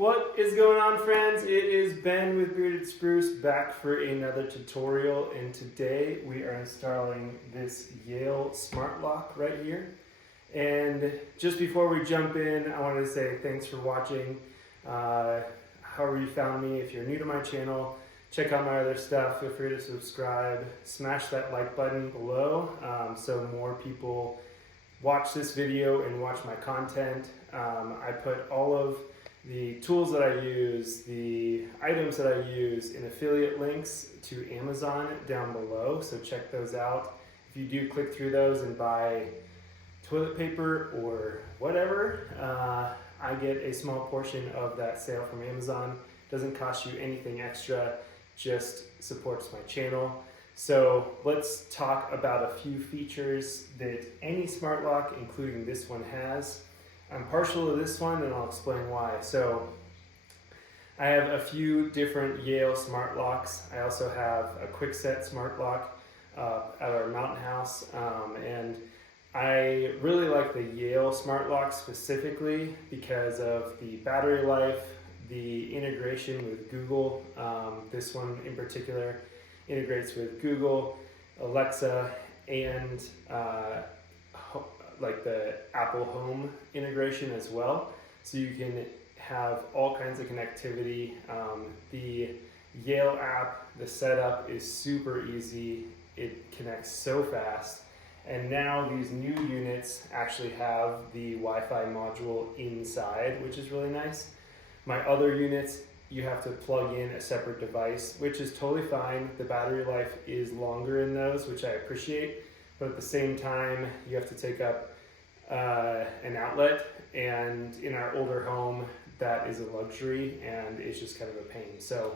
What is going on, friends? It is Ben with Bearded Spruce back for another tutorial, and today we are installing this Yale Smart Lock right here. And just before we jump in, I wanted to say thanks for watching. However you found me, if you're new to my channel, check out my other stuff. Feel free to subscribe, smash that like button below so more people watch this video and watch my content. I put all of the tools that I use, the items that I use, and affiliate links to Amazon down below, so check those out. If you do click through those and buy toilet paper or whatever, I get a small portion of that sale from Amazon. Doesn't cost you anything extra, just supports my channel. So let's talk about a few features that any smart lock, including this one, has. I'm partial to this one, and I'll explain why. So I have a few different Yale smart locks. I also have a Kwikset smart lock at our mountain house, and I really like the Yale smart lock specifically because of the battery life, the integration with Google. This one in particular integrates with Google, Alexa, and like the Apple Home integration as well. So you can have all kinds of connectivity. The Yale app, the setup is super easy. It connects so fast. And now these new units actually have the Wi-Fi module inside, which is really nice. My other units, you have to plug in a separate device, which is totally fine. The battery life is longer in those, which I appreciate. But at the same time, you have to take up an outlet, and in our older home, that is a luxury, and it's just kind of a pain. So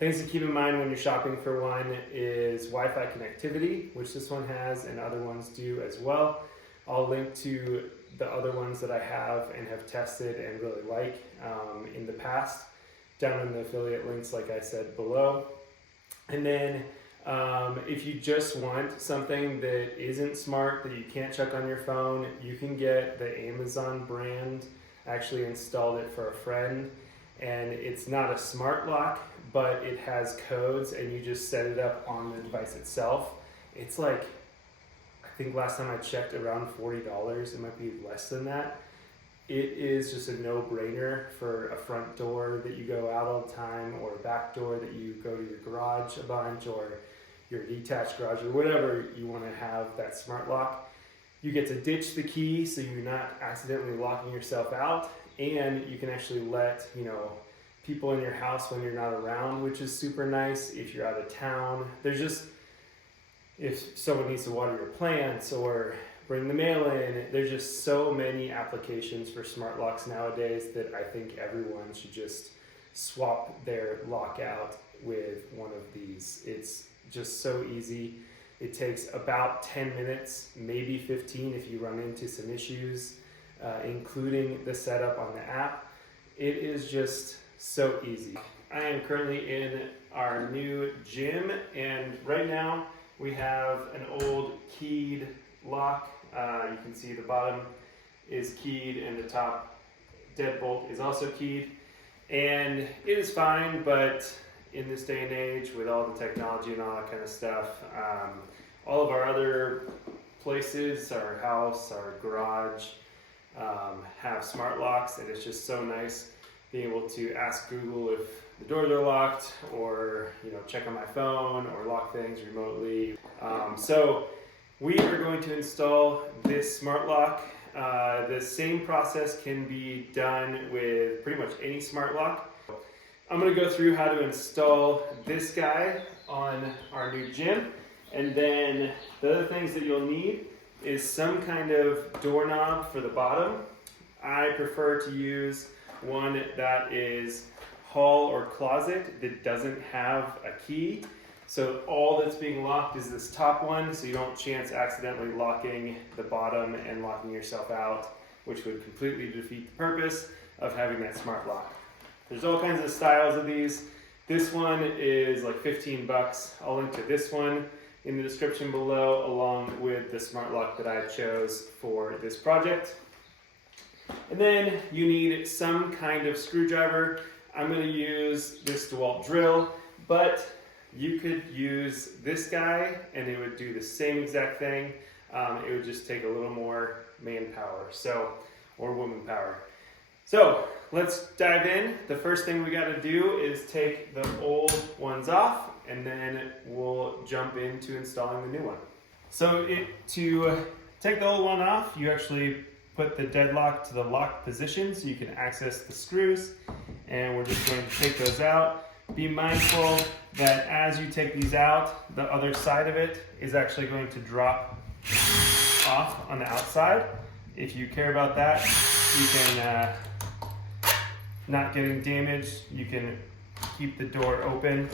things to keep in mind when you're shopping for one is Wi-Fi connectivity, which this one has and other ones do as well. I'll link to the other ones that I have and have tested and really like in the past down in the affiliate links, like I said, below. And then if you just want something that isn't smart, that you can't check on your phone, you can get the Amazon brand. I actually installed it for a friend, and it's not a smart lock, but it has codes, and you just set it up on the device itself. It's like, I think last time I checked, around $40. It might be less than that. It is just a no-brainer for a front door that you go out all the time, or a back door that you go to your garage a bunch, or your detached garage, or whatever you want to have that smart lock. You get to ditch the key so you're not accidentally locking yourself out, and you can actually let people in your house when you're not around, which is super nice. If you're out of town, if someone needs to water your plants or bring the mail in, there's just so many applications for smart locks nowadays that I think everyone should just swap their lock out with one of these. It's just so easy. It takes about 10 minutes, maybe 15 if you run into some issues, including the setup on the app. It is just so easy. I am currently in our new gym, and right now we have an old keyed lock. You can see the bottom is keyed and the top deadbolt is also keyed. And it is fine, but in this day and age, with all the technology and all that kind of stuff, all of our other places, our house, our garage, have smart locks, and it's just so nice being able to ask Google if the doors are locked, or check on my phone, or lock things remotely. So we are going to install this smart lock. The same process can be done with pretty much any smart lock. I'm going to go through how to install this guy on our new gym, and then the other things that you'll need is some kind of doorknob for the bottom. I prefer to use one that is hall or closet that doesn't have a key. So all that's being locked is this top one, so you don't chance accidentally locking the bottom and locking yourself out, which would completely defeat the purpose of having that smart lock. There's all kinds of styles of these. This one is like 15 bucks. I'll link to this one in the description below, along with the smart lock that I chose for this project. And then you need some kind of screwdriver. I'm going to use this DeWalt drill, but you could use this guy and it would do the same exact thing. It would just take a little more manpower, or woman power. So let's dive in. The first thing we got to do is take the old ones off, and then we'll jump into installing the new one. So to take the old one off, you actually put the deadlock to the locked position so you can access the screws, and we're just going to take those out. Be mindful that as you take these out, the other side of it is actually going to drop off on the outside. If you care about that, you can not getting damaged, you can keep the door open,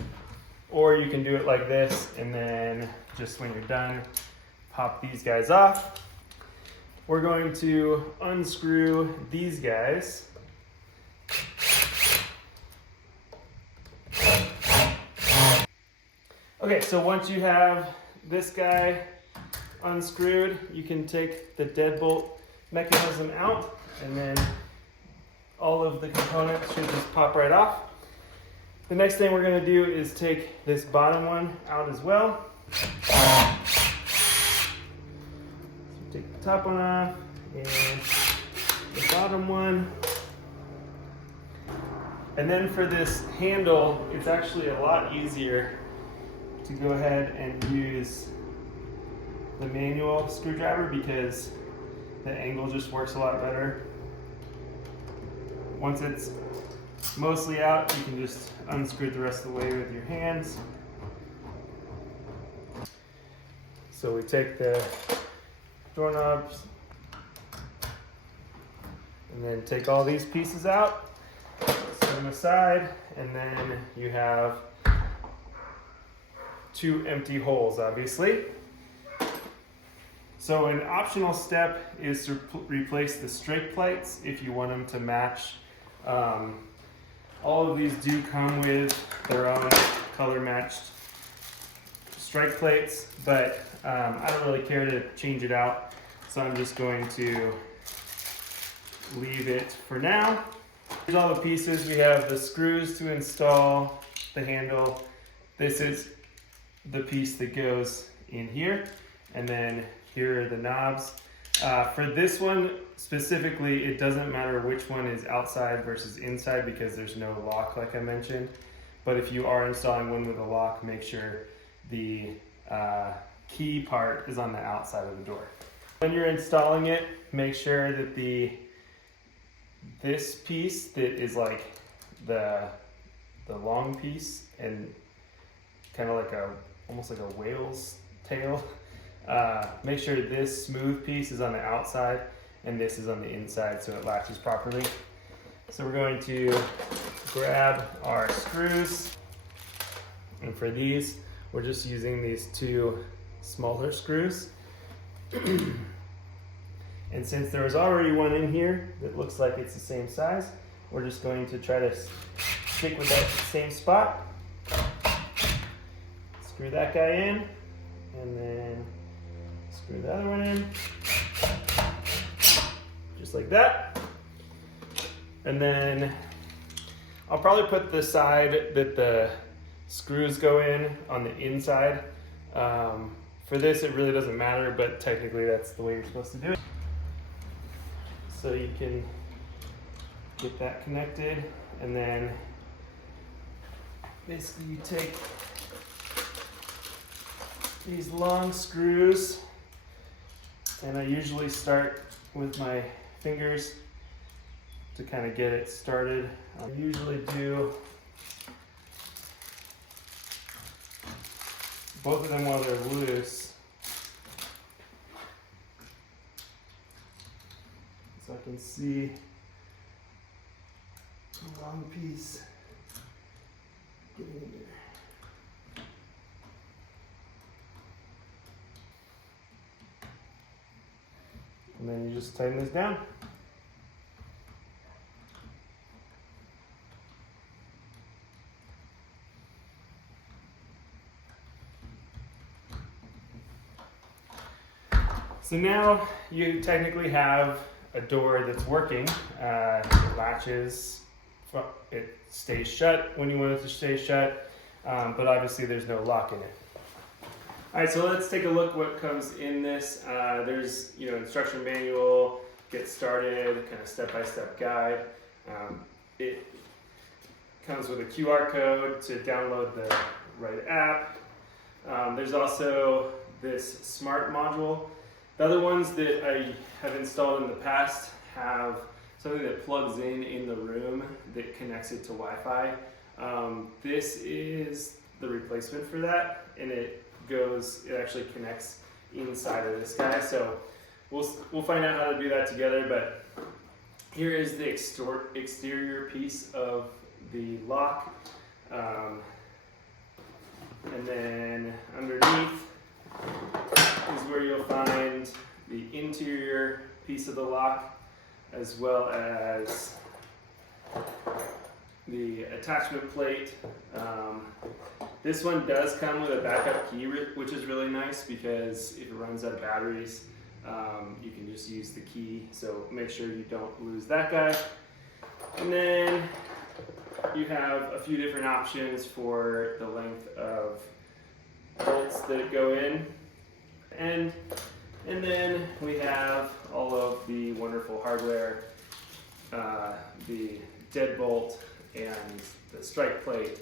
or you can do it like this, and then just when you're done, pop these guys off. We're going to unscrew these guys. Okay, so once you have this guy unscrewed, you can take the deadbolt mechanism out, and then all of the components should just pop right off. The next thing we're going to do is take this bottom one out as well. So take the top one off and the bottom one. And then for this handle, it's actually a lot easier to go ahead and use the manual screwdriver because the angle just works a lot better. Once it's mostly out, you can just unscrew the rest of the way with your hands. So we take the doorknobs and then take all these pieces out, set them aside, and then you have two empty holes, obviously. So an optional step is to replace the strike plates if you want them to match. All of these do come with their own color matched strike plates, but I don't really care to change it out, so I'm just going to leave it for now. Here's all the pieces. We have the screws to install the handle. This is the piece that goes in here, and then here are the knobs. For this one specifically, it doesn't matter which one is outside versus inside because there's no lock like I mentioned. But if you are installing one with a lock, make sure the key part is on the outside of the door. When you're installing it, make sure that this piece that is like the long piece and kind of like almost like a whale's tail. Make sure this smooth piece is on the outside and this is on the inside so it latches properly. So we're going to grab our screws, and for these we're just using these two smaller screws. And since there was already one in here that looks like it's the same size, we're just going to try to stick with that same spot. Screw that guy in, and then screw the other one in, just like that. And then I'll probably put the side that the screws go in on the inside. For this, it really doesn't matter, but technically that's the way you're supposed to do it. So you can get that connected, and then basically you take these long screws, and I usually start with my fingers to kind of get it started. I usually do both of them while they're loose, so I can see the long piece getting in there. And then you just tighten this down. So now you technically have a door that's working. It latches, it stays shut when you want it to stay shut, but obviously there's no lock in it. All right, so let's take a look what comes in this. There's instruction manual, get started, kind of step-by-step guide. It comes with a QR code to download the right app. There's also this smart module. The other ones that I have installed in the past have something that plugs in the room that connects it to Wi-Fi. This is the replacement for that, and it actually connects inside of this guy. So we'll find out how to do that together, but here is the exterior piece of the lock. And then underneath is where you'll find the interior piece of the lock, as well as the attachment plate. This one does come with a backup key, which is really nice because if it runs out of batteries, you can just use the key. So make sure you don't lose that guy. And then you have a few different options for the length of bolts that go in. And then we have all of the wonderful hardware, the deadbolt and the strike plate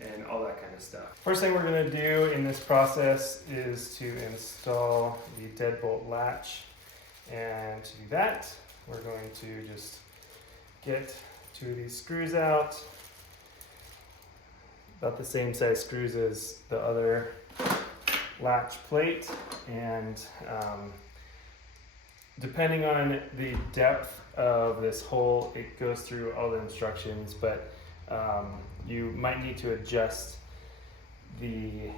and all that kind of stuff. First thing we're going to do in this process is to install the deadbolt latch. And to do that, we're going to just get two of these screws out. About the same size screws as the other latch plate, and depending on the depth of this hole, it goes through all the instructions, but you might need to adjust the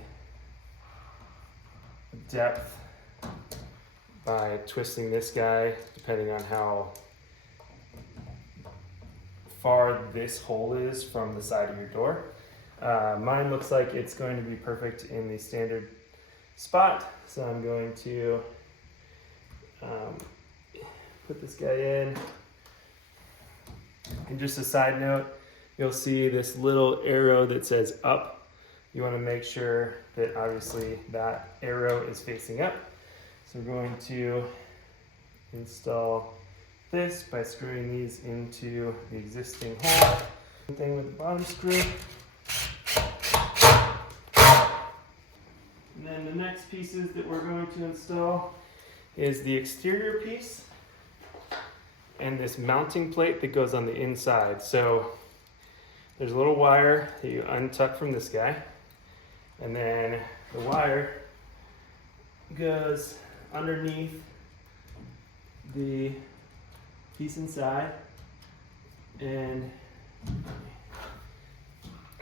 depth by twisting this guy, depending on how far this hole is from the side of your door. Mine looks like it's going to be perfect in the standard spot, so I'm going to put this guy in. And just a side note, you'll see this little arrow that says up. You want to make sure that obviously that arrow is facing up. So we're going to install this by screwing these into the existing hole. Same thing with the bottom screw. And then the next pieces that we're going to install is the exterior piece and this mounting plate that goes on the inside. So there's a little wire that you untuck from this guy, and then the wire goes underneath the piece inside, and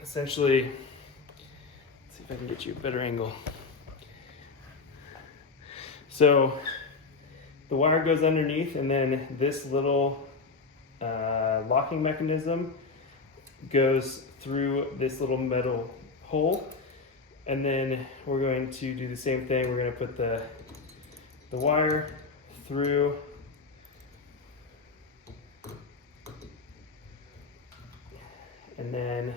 essentially, let's see if I can get you a better angle. So the wire goes underneath, and then this little locking mechanism goes through this little metal hole. And then we're going to do the same thing. We're going to put the wire through and then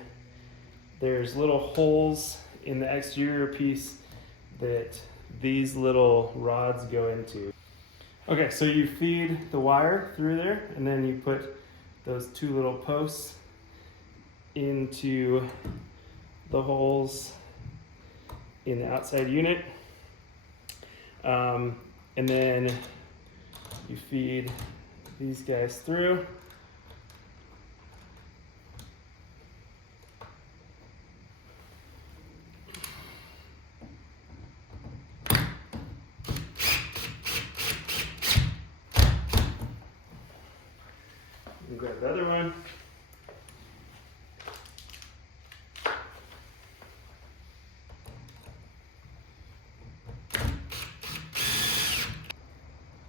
there's little holes in the exterior piece that these little rods go into. Okay, so you feed the wire through there, and then you put those two little posts into the holes in the outside unit. And then you feed these guys through. And grab the other one.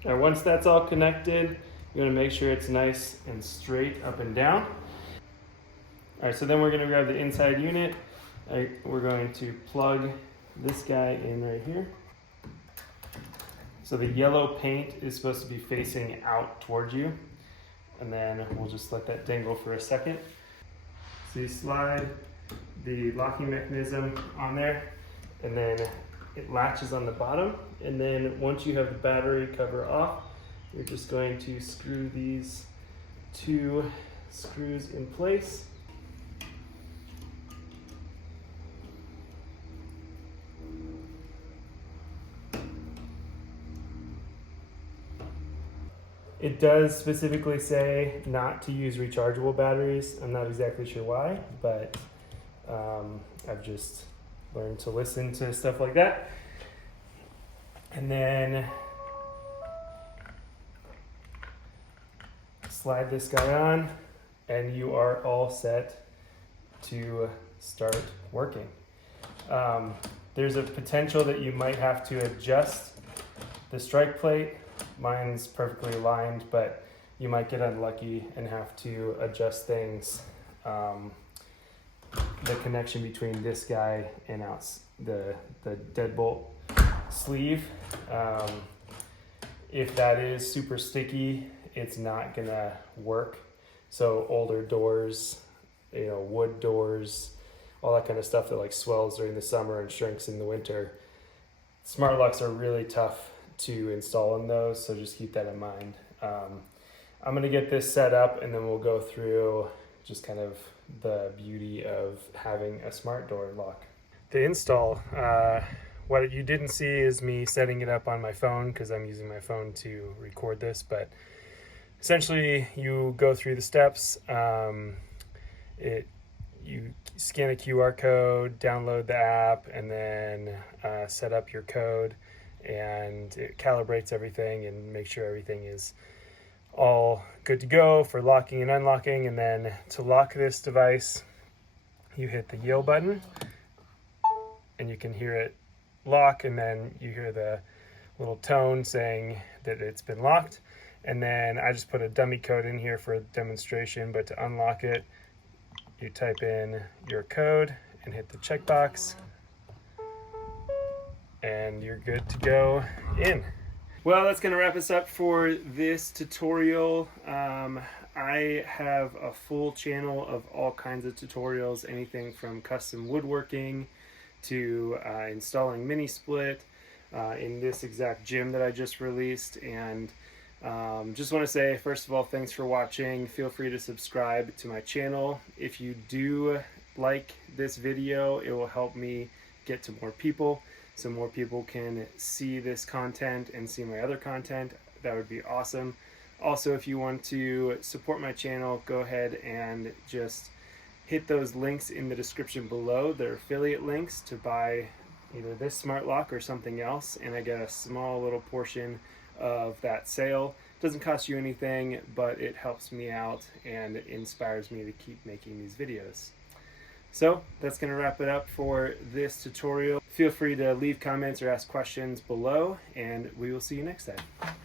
Now once that's all connected, you want to make sure it's nice and straight up and down. All right, so then we're going to grab the inside unit. We're going to plug this guy in right here. So the yellow paint is supposed to be facing out towards you, and then we'll just let that dangle for a second. So you slide the locking mechanism on there, and then it latches on the bottom, and then once you have the battery cover off, you're just going to screw these 2 screws in place. It does specifically say not to use rechargeable batteries. I'm not exactly sure why, but I've just learned to listen to stuff like that. And then slide this guy on, and you are all set to start working. There's a potential that you might have to adjust the strike plate. Mine's perfectly aligned, but you might get unlucky and have to adjust things. The connection between this guy and the deadbolt sleeve. If that is super sticky, it's not gonna work. So older doors, wood doors, all that kind of stuff that like swells during the summer and shrinks in the winter. Smart locks are really tough to install in those, so just keep that in mind. I'm gonna get this set up, and then we'll go through just kind of the beauty of having a smart door lock. The install, what you didn't see is me setting it up on my phone because I'm using my phone to record this, but essentially you go through the steps. You scan a QR code, download the app, and then set up your code, and it calibrates everything and makes sure everything is all good to go for locking and unlocking. And then to lock this device, you hit the Yale button, and you can hear it lock, and then you hear the little tone saying that it's been locked. And then I just put a dummy code in here for a demonstration, but to unlock it, you type in your code and hit the checkbox, and you're good to go in. Well, that's going to wrap us up for this tutorial. I have a full channel of all kinds of tutorials, anything from custom woodworking to installing mini split in this exact gym that I just released. And just want to say, first of all, thanks for watching. Feel free to subscribe to my channel. If you do like this video, it will help me get to more people, so more people can see this content and see my other content. That would be awesome. Also, if you want to support my channel, go ahead and just hit those links in the description below. They're affiliate links to buy either this smart lock or something else, and I get a small little portion of that sale. Doesn't cost you anything, but it helps me out and inspires me to keep making these videos. So that's going to wrap it up for this tutorial. Feel free to leave comments or ask questions below, and we will see you next time.